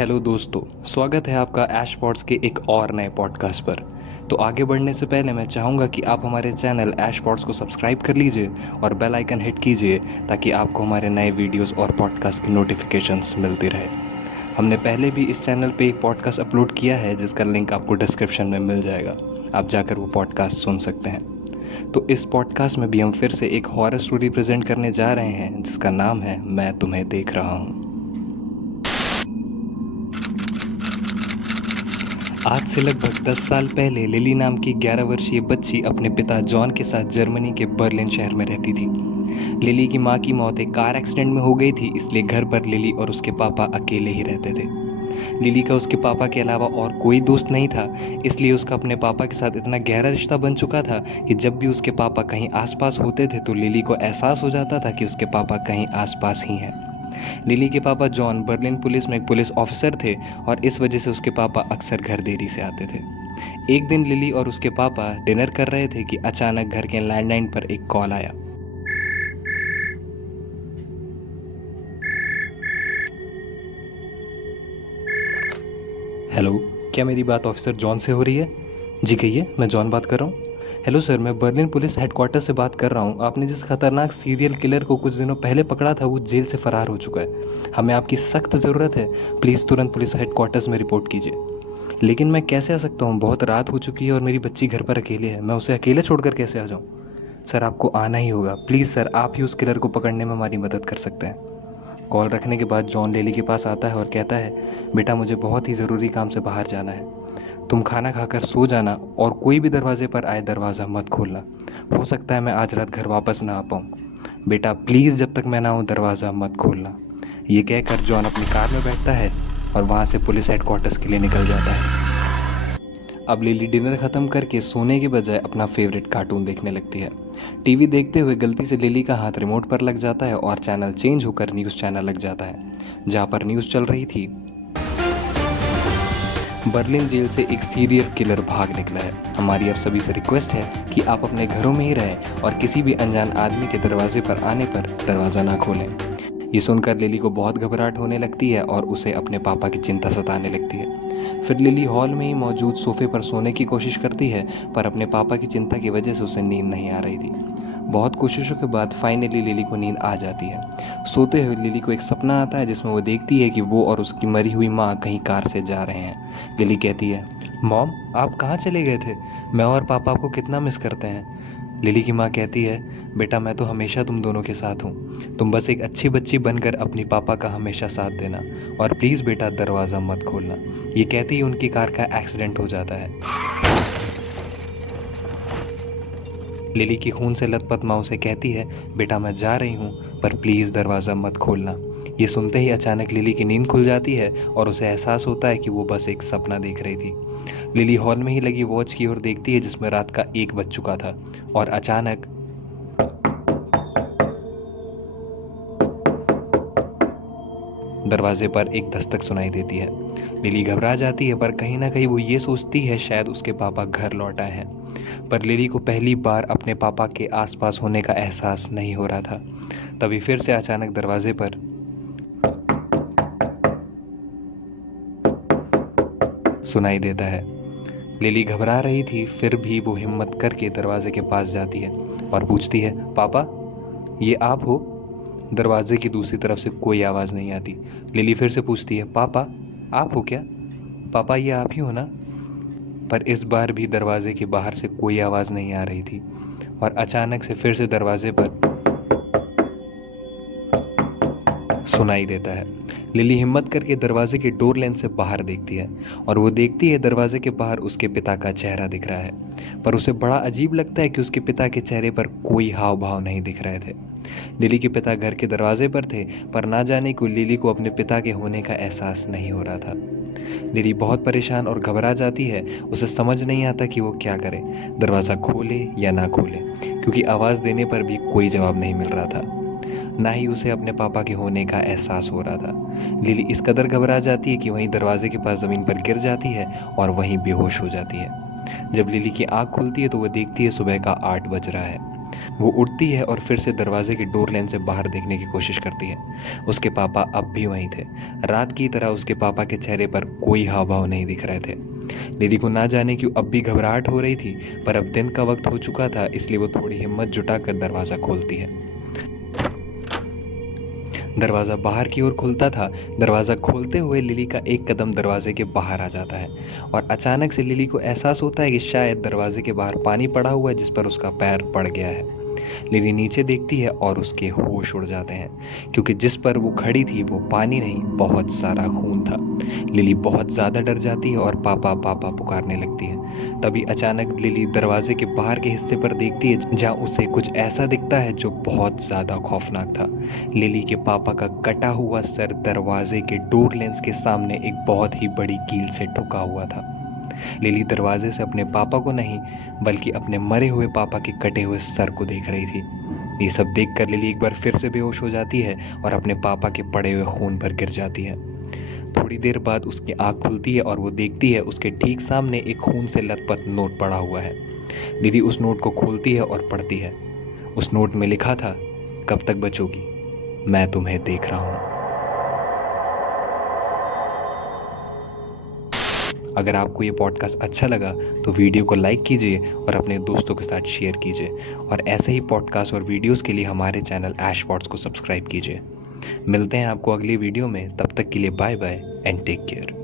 Hello दोस्तों, स्वागत है आपका ऐश पॉड्स के एक और नए पॉडकास्ट पर। तो आगे बढ़ने से पहले मैं चाहूँगा कि आप हमारे चैनल ऐश पॉड्स को सब्सक्राइब कर लीजिए और बेल आइकन हिट कीजिए ताकि आपको हमारे नए वीडियोस और पॉडकास्ट की नोटिफिकेशंस मिलती रहे। हमने पहले भी इस चैनल पे एक पॉडकास्ट अपलोड किया है जिसका लिंक आपको डिस्क्रिप्शन में मिल जाएगा। आप जाकर वो पॉडकास्ट सुन सकते हैं। तो इस पॉडकास्ट में भी हम फिर से एक हॉरर स्टोरी प्रेजेंट करने जा रहे हैं जिसका नाम है मैं तुम्हें देख रहा हूँ। आज से लगभग 10 साल पहले लिली नाम की 11 वर्षीय बच्ची अपने पिता जॉन के साथ जर्मनी के बर्लिन शहर में रहती थी। लिली की मां की मौत एक कार एक्सीडेंट में हो गई थी, इसलिए घर पर लिली और उसके पापा अकेले ही रहते थे। लिली का उसके पापा के अलावा और कोई दोस्त नहीं था, इसलिए उसका अपने पापा के साथ इतना गहरा रिश्ता बन चुका था कि जब भी उसके पापा कहीं आसपास होते थे तो लिली को एहसास हो जाता था कि उसके पापा कहीं आसपास ही हैं। लिली के पापा जॉन बर्लिन पुलिस में एक पुलिस ऑफिसर थे और इस वजह से उसके पापा अक्सर घर देरी से आते थे। एक दिन लिली और उसके पापा डिनर कर रहे थे कि अचानक घर के लैंडलाइन पर एक कॉल आया। हेलो, क्या मेरी बात ऑफिसर जॉन से हो रही है? जी कहिए, मैं जॉन बात कर रहा हूँ। हेलो सर, मैं बर्लिन पुलिस हेडक्वार्टर से बात कर रहा हूँ। आपने जिस खतरनाक सीरियल किलर को कुछ दिनों पहले पकड़ा था वो जेल से फरार हो चुका है। हमें आपकी सख्त ज़रूरत है। प्लीज़ तुरंत पुलिस हेडक्वार्टर्स में रिपोर्ट कीजिए। लेकिन मैं कैसे आ सकता हूँ? बहुत रात हो चुकी है और मेरी बच्ची घर पर अकेले है। मैं उसे अकेले छोड़कर कैसे आ जाऊँ? सर, आपको आना ही होगा। प्लीज़ सर, आप ही उस किलर को पकड़ने में हमारी मदद कर सकते हैं। कॉल रखने के बाद जॉन लिली के पास आता है और कहता है, बेटा मुझे बहुत ही ज़रूरी काम से बाहर जाना है। तुम खाना खाकर सो जाना और कोई भी दरवाजे पर आए दरवाज़ा मत खोलना। हो सकता है मैं आज रात घर वापस ना आ पाऊँ। बेटा प्लीज़ जब तक मैं ना आऊँ दरवाज़ा मत खोलना। ये कहकर जॉन अपनी कार में बैठता है और वहाँ से पुलिस हेडक्वार्टर्स के लिए निकल जाता है। अब लिली डिनर ख़त्म करके सोने के बजाय अपना फेवरेट कार्टून देखने लगती है। टीवी देखते हुए गलती से लिली का हाथ रिमोट पर लग जाता है और चैनल चेंज होकर न्यूज़ चैनल लग जाता है, जहाँ पर न्यूज़ चल रही थी। बर्लिन जेल से एक सीरियल किलर भाग निकला है। हमारी आप सभी से रिक्वेस्ट है कि आप अपने घरों में ही रहें और किसी भी अनजान आदमी के दरवाजे पर आने पर दरवाज़ा ना खोलें। ये सुनकर लिली को बहुत घबराहट होने लगती है और उसे अपने पापा की चिंता सताने लगती है। फिर लिली हॉल में ही मौजूद सोफे पर सोने की कोशिश करती है, पर अपने पापा की चिंता की वजह से उसे नींद नहीं आ रही थी। बहुत कोशिशों के बाद फाइनली लिली को नींद आ जाती है। सोते हुए लिली को एक सपना आता है जिसमें वो देखती है कि वो और उसकी मरी हुई माँ कहीं कार से जा रहे हैं। लिली कहती है, मॉम आप कहाँ चले गए थे? मैं और पापा आपको कितना मिस करते हैं। लिली की माँ कहती है, बेटा मैं तो हमेशा तुम दोनों के साथ हूँ। तुम बस एक अच्छी बच्ची बनकर अपनी पापा का हमेशा साथ देना और प्लीज़ बेटा दरवाज़ा मत खोलना। ये कहती ही उनकी कार का एक्सीडेंट हो जाता है। लिली की खून से लथपथ माँ उसे कहती है, बेटा मैं जा रही हूँ पर प्लीज़ दरवाज़ा मत खोलना। ये सुनते ही अचानक लिली की नींद खुल जाती है और उसे एहसास होता है कि वो बस एक सपना देख रही थी। लिली हॉल में ही लगी वॉच की ओर देखती है जिसमें रात का 1 बज चुका था और अचानक दरवाजे पर एक दस्तक सुनाई देती है। लिली घबरा जाती है पर कहीं ना कहीं वो ये सोचती है शायद उसके पापा घर लौट आए हैं। पर लिली को पहली बार अपने पापा के आसपास होने का एहसास नहीं हो रहा था। तभी फिर से अचानक दरवाजे पर सुनाई देता है। लिली घबरा रही थी, फिर भी वो हिम्मत करके दरवाजे के पास जाती है और पूछती है, पापा ये आप हो? दरवाजे की दूसरी तरफ से कोई आवाज़ नहीं आती। लिली फिर से पूछती है, पापा आप हो क्या? पापा ये आप ही हो ना? पर इस बार भी दरवाजे के बाहर से कोई आवाज़ नहीं आ रही थी और अचानक से फिर से दरवाजे पर सुनाई देता है। लिली हिम्मत करके दरवाजे के डोर लेन से बाहर देखती है और वो देखती है दरवाजे के बाहर उसके पिता का चेहरा दिख रहा है। पर उसे बड़ा अजीब लगता है कि उसके पिता के चेहरे पर कोई हाव भाव नहीं दिख रहे थे। लिली के पिता घर के दरवाजे पर थे, पर ना जाने क्यों लिली को अपने पिता के होने का एहसास नहीं हो रहा था। लिली बहुत परेशान और घबरा जाती है। उसे समझ नहीं आता कि वो क्या करे, दरवाज़ा खोले या ना खोले, क्योंकि आवाज़ देने पर भी कोई जवाब नहीं मिल रहा था। ना ही उसे अपने पापा के होने का एहसास हो रहा था। लिली इस कदर घबरा जाती है कि वहीं दरवाजे के पास ज़मीन पर गिर जाती है और वहीं बेहोश हो जाती है। जब लिली की आंख खुलती है तो वह देखती है सुबह का 8 बज रहा है। वो उठती है और फिर से दरवाजे की डोर लेन से बाहर देखने की कोशिश करती है। उसके पापा अब भी वहीं थे। रात की तरह उसके पापा के चेहरे पर कोई हाव भाव नहीं दिख रहे थे। लिली को ना जाने क्यों अब भी घबराहट हो रही थी, पर अब दिन का वक्त हो चुका था, इसलिए वो थोड़ी हिम्मत जुटाकर दरवाज़ा खोलती है। दरवाज़ा बाहर की ओर खुलता था। दरवाज़ा खोलते हुए लिली का एक कदम दरवाजे के बाहर आ जाता है और अचानक से लिली को एहसास होता है कि शायद दरवाजे के बाहर पानी पड़ा हुआ है जिस पर उसका पैर पड़ गया है। लिली नीचे देखती है और उसके होश उड़ जाते हैं, क्योंकि जिस पर वो खड़ी थी वो पानी नहीं, बहुत सारा खून था। लिली बहुत ज़्यादा डर जाती है और पापा पापा पुकारने लगती है। तभी अचानक लिली दरवाजे के बाहर के हिस्से पर देखती है जहाँ उसे कुछ ऐसा दिखता है जो बहुत ज़्यादा खौफनाक था। लिली के पापा का कटा हुआ सर दरवाजे के डोर लेंस के सामने एक बहुत ही बड़ी कील से ठुका हुआ था। लिली दरवाजे से अपने पापा को नहीं, बल्कि अपने मरे हुए पापा के कटे हुए सर को देख रही थी। ये सब देखकर लिली एक बार फिर से बेहोश हो जाती है और अपने पापा के पड़े हुए खून पर गिर जाती है। थोड़ी देर बाद उसकी आंख खुलती है और वो देखती है उसके ठीक सामने एक खून से लथपथ नोट पड़ा हुआ है। लिली उस नोट को खोलती है और पढ़ती है। उस नोट में लिखा था, कब तक बचोगी, मैं तुम्हें देख रहा हूँ। अगर आपको ये पॉडकास्ट अच्छा लगा तो वीडियो को लाइक कीजिए और अपने दोस्तों के साथ शेयर कीजिए, और ऐसे ही पॉडकास्ट और वीडियोस के लिए हमारे चैनल ऐश पॉड्स को सब्सक्राइब कीजिए। मिलते हैं आपको अगली वीडियो में, तब तक के लिए bye bye and take care.